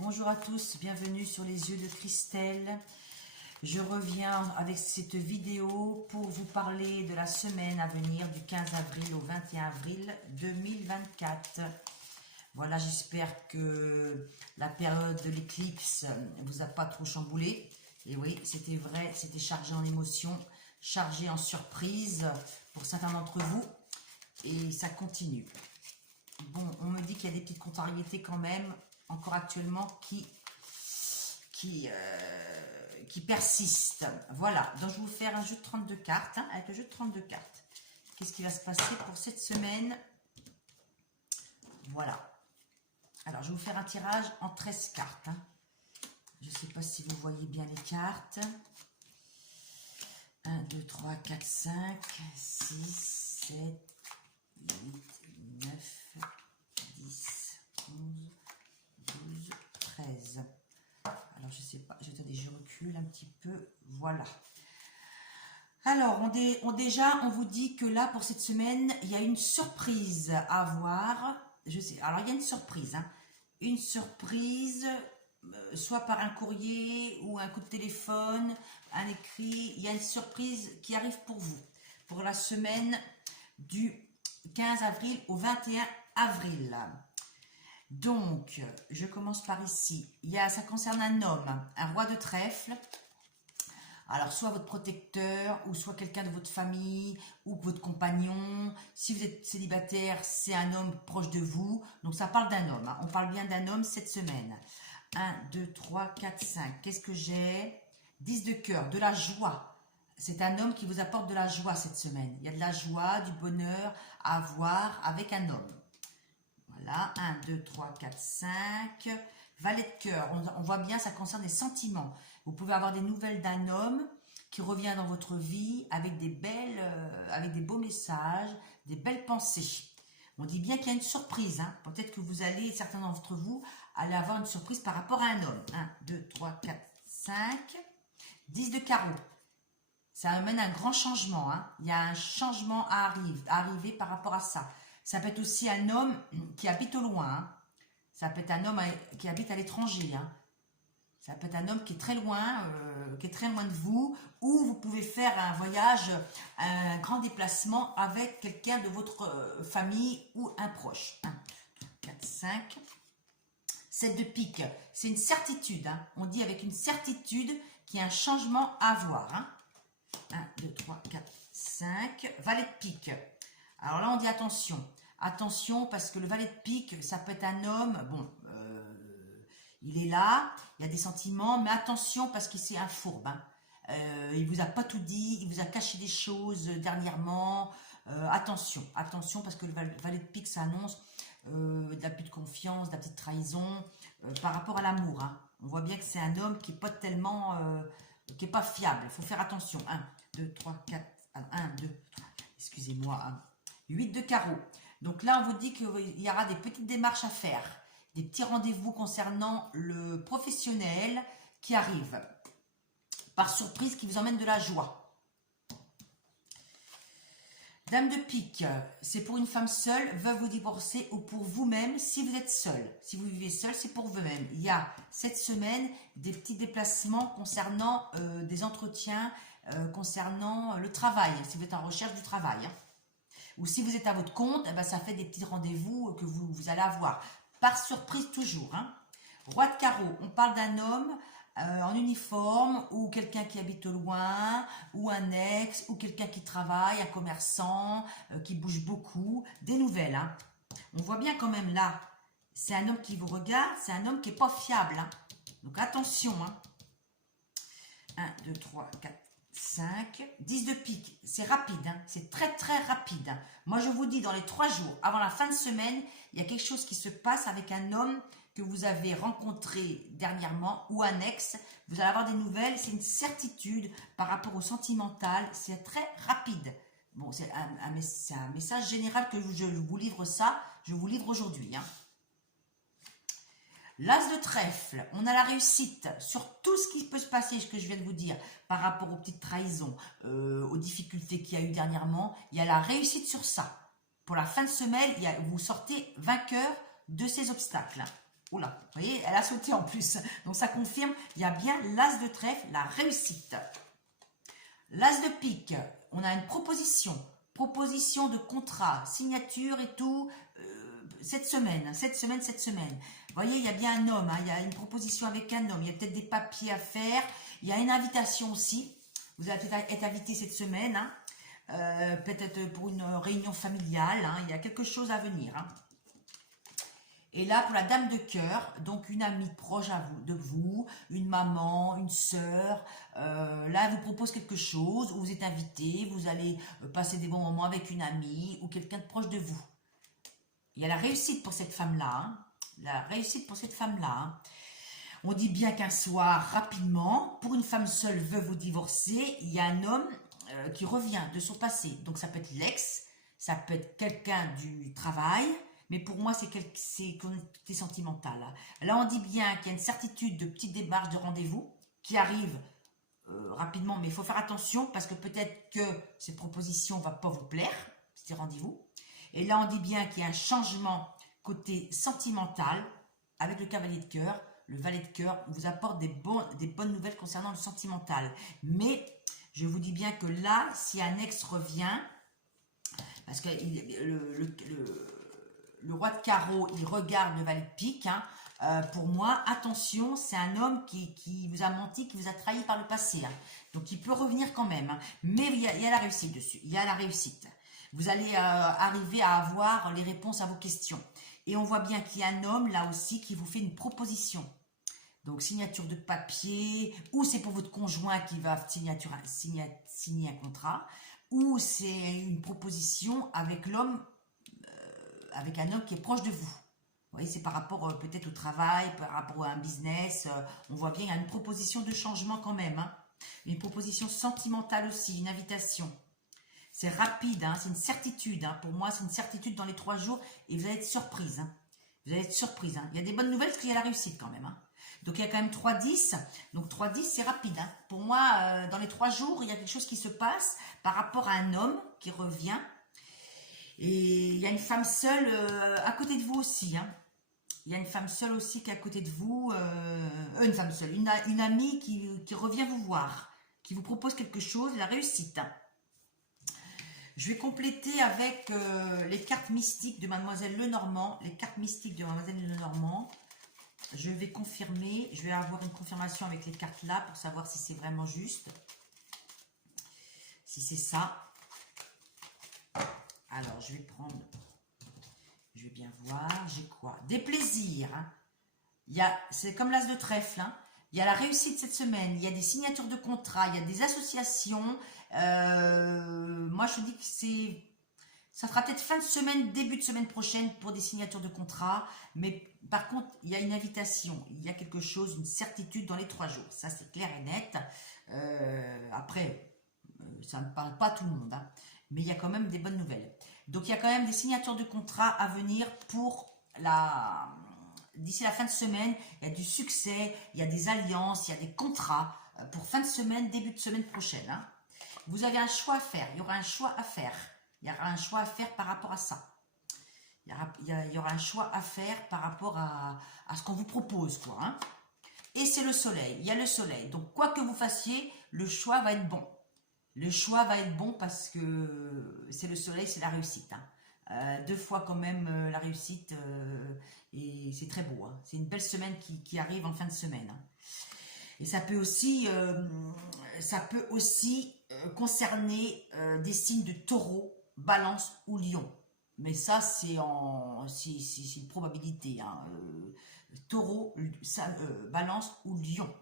Bonjour à tous, bienvenue sur les yeux de Christelle. Je reviens avec cette vidéo pour vous parler de la semaine à venir du 15 avril au 21 avril 2024. Voilà, j'espère que la période de l'éclipse ne vous a pas trop chamboulé. Et oui, c'était vrai, c'était chargé en émotions, chargé en surprises pour certains d'entre vous. Et ça continue. Bon, on me dit qu'il y a des petites contrariétés quand même, encore actuellement, qui persistent. Voilà, donc je vais vous faire un jeu de 32 cartes, avec le jeu de 32 cartes. Qu'est-ce qui va se passer pour cette semaine? Voilà. Alors, je vais vous faire un tirage en 13 cartes. Je ne sais pas si vous voyez bien les cartes. 1, 2, 3, 4, 5, 6, 7, 8, 9, 10, 11, 12, 13. Alors, je sais pas, attendez, je recule un petit peu. Voilà. Alors, on vous dit que là, pour cette semaine, il y a une surprise à voir. Je sais, alors, il y a une surprise. Une surprise, soit par un courrier ou un coup de téléphone, un écrit. Il y a une surprise qui arrive pour vous. Pour la semaine du 15 avril au 21 avril. Donc, je commence par ici. Ça concerne un homme, un roi de trèfle. Alors, soit votre protecteur, ou soit quelqu'un de votre famille, ou votre compagnon. Si vous êtes célibataire, c'est un homme proche de vous. Donc, ça parle d'un homme. On parle bien d'un homme cette semaine. 1, 2, 3, 4, 5. Qu'est-ce que j'ai? 10 de cœur, de la joie. C'est un homme qui vous apporte de la joie cette semaine. Il y a de la joie, du bonheur à avoir avec un homme. Voilà, 1, 2, 3, 4, 5. Valet de cœur, on voit bien, ça concerne les sentiments. Vous pouvez avoir des nouvelles d'un homme qui revient dans votre vie avec avec des beaux messages, des belles pensées. On dit bien qu'il y a une surprise. Peut-être que certains d'entre vous, allez avoir une surprise par rapport à un homme. 1, 2, 3, 4, 5. 10 de carreau. Ça amène un grand changement. Il y a un changement à arriver par rapport à ça. Ça peut être aussi un homme qui habite au loin. Ça peut être un homme qui habite à l'étranger. Ça peut être un homme qui est très loin de vous, ou vous pouvez faire un voyage, un grand déplacement avec quelqu'un de votre famille ou un proche. 1, 2, 4, 5. 7 de pique, c'est une certitude. On dit avec une certitude qu'il y a un changement à avoir. 1, 2, 3, 4, 5. Valet de pique. Alors là, on dit attention. Attention, parce que le valet de pique, ça peut être un homme, il est là, il y a des sentiments, mais attention, parce qu'il c'est un fourbe. Il vous a pas tout dit, il vous a caché des choses dernièrement. Attention, parce que le valet de pique, ça annonce de l'abus de confiance, de la petite trahison, par rapport à l'amour. On voit bien que c'est un homme qui n'est pas tellement, qui n'est pas fiable. Il faut faire attention. 1, 2, 3, 4, 1, 2, 3, excusez-moi. 8 de carreau. Donc là, on vous dit qu'il y aura des petites démarches à faire, des petits rendez-vous concernant le professionnel qui arrive, par surprise, qui vous emmène de la joie. Dame de pique, c'est pour une femme seule, veuve ou divorcée, ou pour vous-même si vous êtes seul. Si vous vivez seul, c'est pour vous-même. Il y a cette semaine des petits déplacements concernant des entretiens, concernant le travail, si vous êtes en recherche du travail. Ou si vous êtes à votre compte, ça fait des petits rendez-vous que vous allez avoir. Par surprise toujours. Roi de carreau, on parle d'un homme en uniforme, ou quelqu'un qui habite au loin, ou un ex, ou quelqu'un qui travaille, un commerçant, qui bouge beaucoup. Des nouvelles. On voit bien quand même là, c'est un homme qui vous regarde, c'est un homme qui n'est pas fiable. Donc attention. 1, 2, 3, 4. 5, 10 de pique, c'est rapide, c'est très très rapide. Moi je vous dis, dans les 3 jours, avant la fin de semaine, il y a quelque chose qui se passe avec un homme que vous avez rencontré dernièrement, ou un ex. Vous allez avoir des nouvelles, c'est une certitude par rapport au sentimental, c'est très rapide. Bon, c'est un message général que je vous livre ça, je vous livre aujourd'hui. L'as de trèfle, on a la réussite sur tout ce qui peut se passer, ce que je viens de vous dire, par rapport aux petites trahisons, aux difficultés qu'il y a eu dernièrement. Il y a la réussite sur ça. Pour la fin de semaine, vous sortez vainqueur de ces obstacles. Oula, vous voyez, elle a sauté en plus. Donc ça confirme, il y a bien l'as de trèfle, la réussite. L'as de pique, on a une proposition. Proposition de contrat, signature et tout, cette semaine. Vous voyez, il y a bien un homme, hein, il y a une proposition avec un homme, il y a peut-être des papiers à faire, il y a une invitation aussi. Vous allez peut-être être invité cette semaine, hein, peut-être pour une réunion familiale, hein, il y a quelque chose à venir. Hein. Et là, pour la dame de cœur, donc une amie proche de vous, une maman, une sœur, là, elle vous propose quelque chose, ou vous êtes invité, vous allez passer des bons moments avec une amie ou quelqu'un de proche de vous. Il y a la réussite pour cette femme-là, hein, la réussite pour cette femme-là. Hein. On dit bien qu'un soir, rapidement, pour une femme seule, veuve ou divorcée, il y a un homme qui revient de son passé. Donc ça peut être l'ex, ça peut être quelqu'un du travail, mais pour moi, c'est côté sentimental. Là, on dit bien qu'il y a une certitude de petites démarches de rendez-vous qui arrivent rapidement, mais il faut faire attention parce que peut-être que cette proposition ne va pas vous plaire, ces rendez-vous. Et là, on dit bien qu'il y a un changement côté sentimental avec le cavalier de cœur. Le valet de cœur vous apporte des bonnes nouvelles concernant le sentimental. Mais je vous dis bien que là, si un ex revient, parce que le roi de carreau, il regarde le valet de pique. Hein. Pour moi, attention, c'est un homme qui vous a menti, qui vous a trahi par le passé. Hein. Donc, il peut revenir quand même. Hein. Mais il y a la réussite dessus. Il y a la réussite. Vous allez arriver à avoir les réponses à vos questions. Et on voit bien qu'il y a un homme, là aussi, qui vous fait une proposition. Donc, signature de papier, ou c'est pour votre conjoint qui va signer un contrat, ou c'est une proposition avec l'homme, avec un homme qui est proche de vous. Vous voyez, c'est par rapport peut-être au travail, par rapport à un business. On voit bien, il y a une proposition de changement quand même. Hein. Une proposition sentimentale aussi, une invitation. C'est rapide, hein, c'est une certitude. Hein. Pour moi, c'est une certitude dans les 3 jours et vous allez être surprise. Hein. Vous allez être surprise. Hein. Il y a des bonnes nouvelles parce qu'il y a la réussite quand même. Hein. Donc, il y a quand même 3-10. Donc, 3-10, c'est rapide. Hein. Pour moi, dans les 3 jours, il y a quelque chose qui se passe par rapport à un homme qui revient. Et il y a une femme seule à côté de vous aussi. Hein. Il y a une femme seule aussi qui est à côté de vous. Une femme seule, une amie qui revient vous voir, qui vous propose quelque chose, la réussite. Hein. Je vais compléter avec les cartes mystiques de Mademoiselle Lenormand. Les cartes mystiques de Mademoiselle Lenormand. Je vais confirmer. Je vais avoir une confirmation avec les cartes là pour savoir si c'est vraiment juste. Si c'est ça. Alors, je vais prendre, je vais bien voir, j'ai quoi? Des plaisirs. Hein. C'est comme l'as de trèfle. Hein. Il y a la réussite cette semaine, il y a des signatures de contrats, il y a des associations. Moi, je dis que ça sera peut-être fin de semaine, début de semaine prochaine pour des signatures de contrats. Mais par contre, il y a une invitation, il y a quelque chose, une certitude dans les 3 jours. Ça, c'est clair et net. Après, ça ne parle pas à tout le monde. Hein. Mais il y a quand même des bonnes nouvelles. Donc, il y a quand même des signatures de contrats à venir pour d'ici la fin de semaine. Il y a du succès, il y a des alliances, il y a des contrats pour fin de semaine, début de semaine prochaine. Hein. Vous avez un choix à faire. Il y aura un choix à faire. Il y aura un choix à faire par rapport à ça. Il y aura un choix à faire par rapport à ce qu'on vous propose. Quoi, hein. Et c'est le soleil. Il y a le soleil. Donc, quoi que vous fassiez, le choix va être bon. Le choix va être bon parce que c'est le soleil, c'est la réussite. Hein. 2 fois quand même la réussite et c'est très beau. Hein. C'est une belle semaine qui arrive en fin de semaine. Hein. Et ça peut aussi concerner des signes de taureau, balance ou lion. Mais ça, c'est une probabilité. Hein. Taureau, balance ou lion.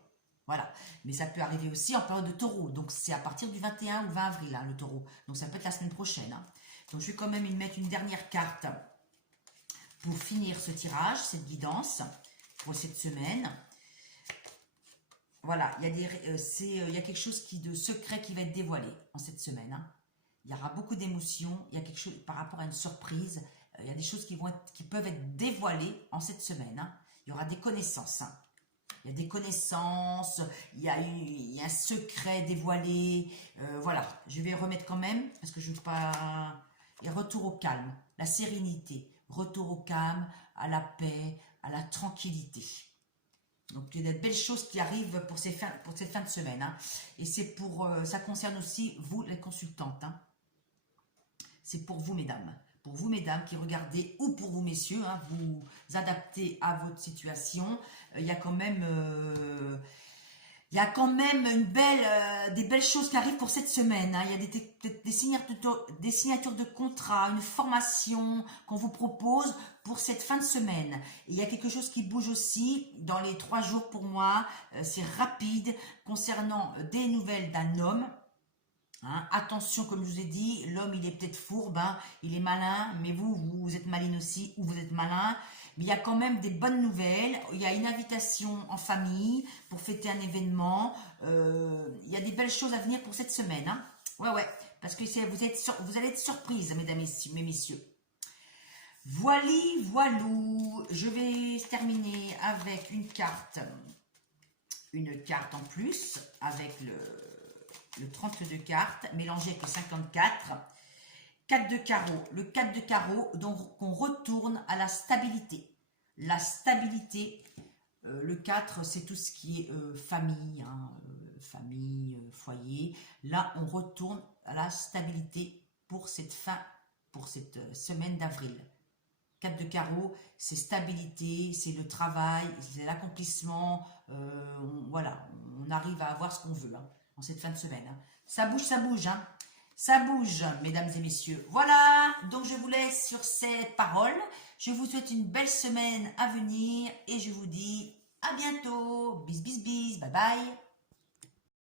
Voilà, mais ça peut arriver aussi en période de taureau, donc c'est à partir du 21 ou 20 avril, hein, le taureau, donc ça peut être la semaine prochaine. Hein. Donc je vais quand même y mettre une dernière carte pour finir ce tirage, cette guidance pour cette semaine. Voilà, il y a quelque chose de secret qui va être dévoilé en cette semaine. Hein. Il y aura beaucoup d'émotions, il y a quelque chose par rapport à une surprise, il y a des choses qui peuvent être dévoilées en cette semaine. Hein. Il y aura des connaissances. Hein. Il y a des connaissances, il y a un secret dévoilé. Voilà, je vais remettre quand même, parce que je ne veux pas... Et retour au calme, la sérénité, retour au calme, à la paix, à la tranquillité. Donc, il y a de belles choses qui arrivent pour cette fin de semaine. Hein. Et c'est pour, ça concerne aussi vous, les consultantes. Hein. C'est pour vous, mesdames. Pour vous, mesdames, qui regardez, ou pour vous, messieurs, hein, vous adaptez à votre situation. Il y a quand même... des belles choses qui arrivent pour cette semaine. Hein. Il y a des signatures de contrat, une formation qu'on vous propose pour cette fin de semaine. Et il y a quelque chose qui bouge aussi dans les 3 jours pour moi. C'est rapide concernant des nouvelles d'un homme. Hein, attention, comme je vous ai dit, l'homme il est peut-être fourbe, hein, il est malin, mais vous êtes maline aussi, ou vous êtes malin. Mais il y a quand même des bonnes nouvelles. Il y a une invitation en famille pour fêter un événement. Il y a des belles choses à venir pour cette semaine. Hein. Ouais, parce que vous allez être surprise, mesdames et messieurs. Voilou. Je vais terminer avec une carte en plus, avec le 32 cartes, mélangé avec le 54. 4 de carreau. Le 4 de carreau, donc on retourne à la stabilité. La stabilité, le 4, c'est tout ce qui est famille, hein, famille, foyer. Là, on retourne à la stabilité pour cette semaine d'avril. 4 de carreau, c'est stabilité, c'est le travail, c'est l'accomplissement. Voilà, on arrive à avoir ce qu'on veut hein, en cette fin de semaine. Hein. Ça bouge, hein. Ça bouge, mesdames et messieurs. Voilà, donc je vous laisse sur ces paroles. Je vous souhaite une belle semaine à venir et je vous dis à bientôt. Bis, bis, bis, bye bye.